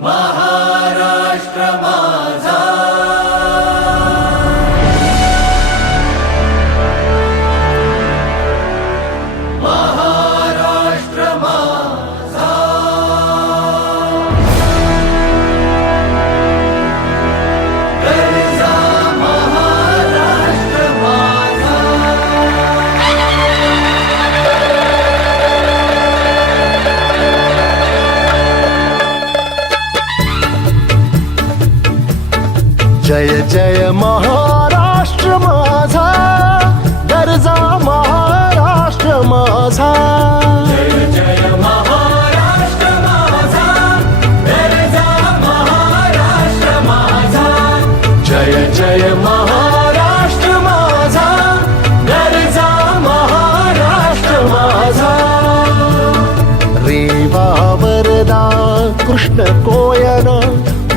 महाराष्ट्र जय जय महाराष्ट्र माझा गरजा महाराष्ट्र माझा. जय जय महाराष्ट्र माझा गरजा महाराष्ट्र माझा. रेवा वरदा कृष्ण कोयन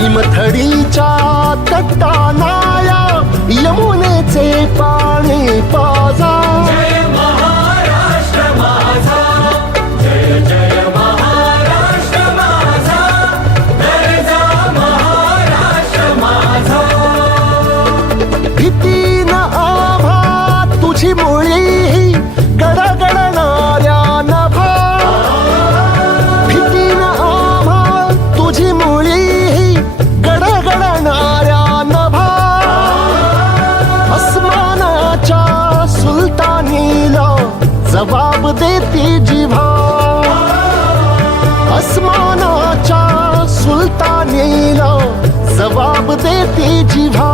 भीमथडीच्या तट्टाना सुलतानीला जबाब देते जिव्हा.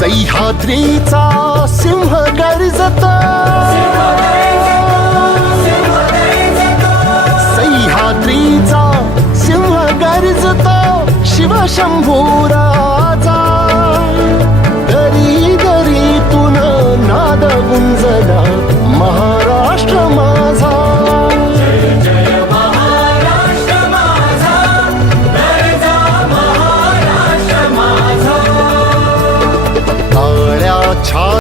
सह्याद्रीचा सिंह गर्जत. सह्याद्रीचा सिंह गर्जत. शिवशंभूर